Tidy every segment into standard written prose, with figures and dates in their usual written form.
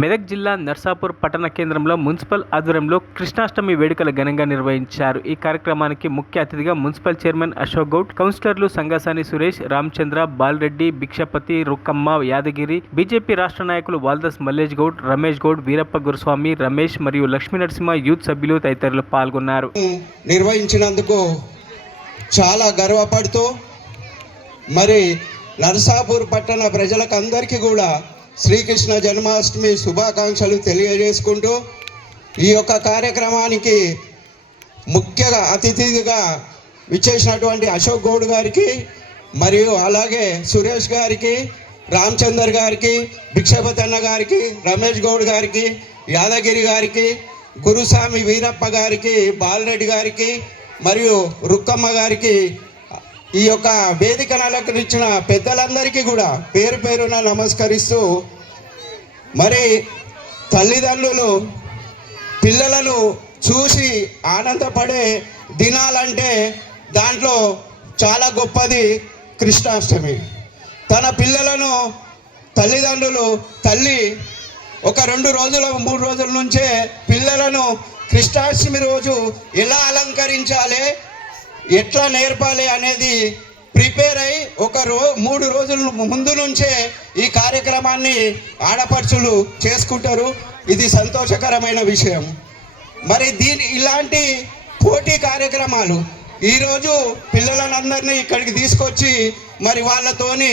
మెదక్ జిల్లా నర్సాపూర్ పట్టణ కేంద్రంలో మున్సిపల్ ఆధ్వర్యంలో కృష్ణాష్టమి వేడుకలు ఘనంగా నిర్వహించారు. ఈ కార్యక్రమానికి ముఖ్య అతిథిగా మున్సిపల్ చైర్మన్ అశోక్ గౌడ్, కౌన్సిలర్లు సంగాసాని సురేష్, రామచంద్ర, బాలరెడ్డి, భిక్షపతి, రుక్కమ్మ, యాదగిరి, బీజేపీ రాష్ట్ర నాయకులు వాల్దస్ మల్లేష్ గౌడ్, రమేష్ గౌడ్, వీరప్ప గురుస్వామి, రమేష్ మరియు లక్ష్మీ నరసింహ యూత్ సభ్యులు తదితరులు పాల్గొన్నారు. నిర్వహించినందుకు చాలా గర్వపడుతూ మరి నర్సాపూర్ పట్టణ ప్రజలకు అందరికీ కూడా శ్రీకృష్ణ జన్మాష్టమి శుభాకాంక్షలు తెలియజేసుకుంటూ ఈ యొక్క కార్యక్రమానికి ముఖ్య అతిథిగా విచ్చేసినటువంటి అశోక్ గౌడ్ గారికి మరియు అలాగే సురేష్ గారికి, రామచందర్ గారికి, భిక్షపతి అన్న గారికి, రమేష్ గౌడ్ గారికి, యాదగిరి గారికి, గురుస్వామి వీరప్ప గారికి, బాలరెడ్డి గారికి మరియు రుక్కమ్మ గారికి ఈ యొక్క వేదికను అలంకరించిన పెద్దలందరికీ కూడా పేరు పేరున నమస్కరిస్తూ, మరి తల్లిదండ్రులు పిల్లలను చూసి ఆనందపడే దినాలంటే దాంట్లో చాలా గొప్పది కృష్ణాష్టమి. తన పిల్లలను తల్లి ఒక 2 రోజుల 3 రోజుల నుంచే పిల్లలను కృష్ణాష్టమి రోజు ఎలా అలంకరించాలి, ఎట్లా నేర్పాలి అనేది ప్రిపేర్ అయి 3 రోజుల ముందు నుంచే ఈ కార్యక్రమాన్ని ఆడపడుచులు చేసుకుంటారు. ఇది సంతోషకరమైన విషయం. మరి ఇలాంటి పోటీ కార్యక్రమాలు ఈరోజు పిల్లలందరినీ ఇక్కడికి తీసుకొచ్చి మరి వాళ్ళతోని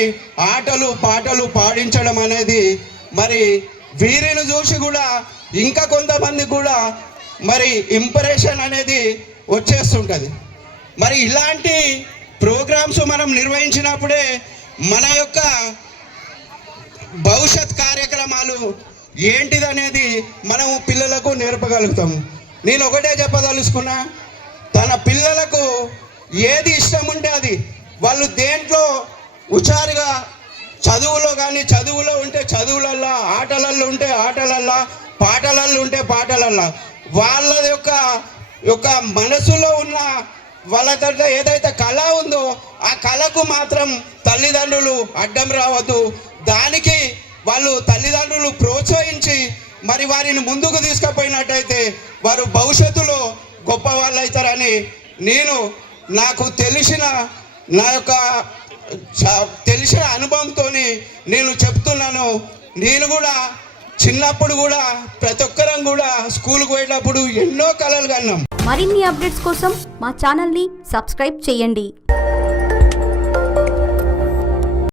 ఆటలు పాటలు పాడించడం అనేది మరి వీరిని చూసి కూడా ఇంకా కొంతమంది కూడా మరి ఇంప్రెషన్ అనేది వచ్చేస్తుంటుంది. మరి ఇలాంటి ప్రోగ్రామ్స్ మనం నిర్వహించినప్పుడే మన యొక్క భవిష్యత్ కార్యక్రమాలు ఏంటిదనేది మనము పిల్లలకు నేర్పగలుగుతాం. నేను ఒకటే చెప్పదలుచుకున్నా, తన పిల్లలకు ఏది ఇష్టం ఉంటే అది వాళ్ళు దేంట్లో హుషారుగా చదువులో కానీ చదువులో ఉంటే చదువులల్లా, ఆటలల్లో ఉంటే ఆటలల్లా, పాటలల్లో ఉంటే పాటలల్లా వాళ్ళ యొక్క మనసులో ఉన్న వాళ్ళ ఏదైతే కళ ఉందో ఆ కళకు మాత్రం తల్లిదండ్రులు అడ్డం రావద్దు. దానికి వాళ్ళు తల్లిదండ్రులు ప్రోత్సహించి మరి వారిని ముందుకు తీసుకుపోయినట్టయితే వారు భవిష్యత్తులో గొప్ప వాళ్ళు అవుతారని నాకు తెలిసిన అనుభవంతో నేను చెప్తున్నాను. నేను కూడా చిన్నప్పుడు కూడా ప్రతి ఒక్కరం కూడా స్కూల్కి పోయేటప్పుడు ఎన్నో కళలు కన్నాం. మరిన్ని అప్డేట్స్ కోసం మా ఛానల్ని సబ్స్క్రైబ్ చేయండి.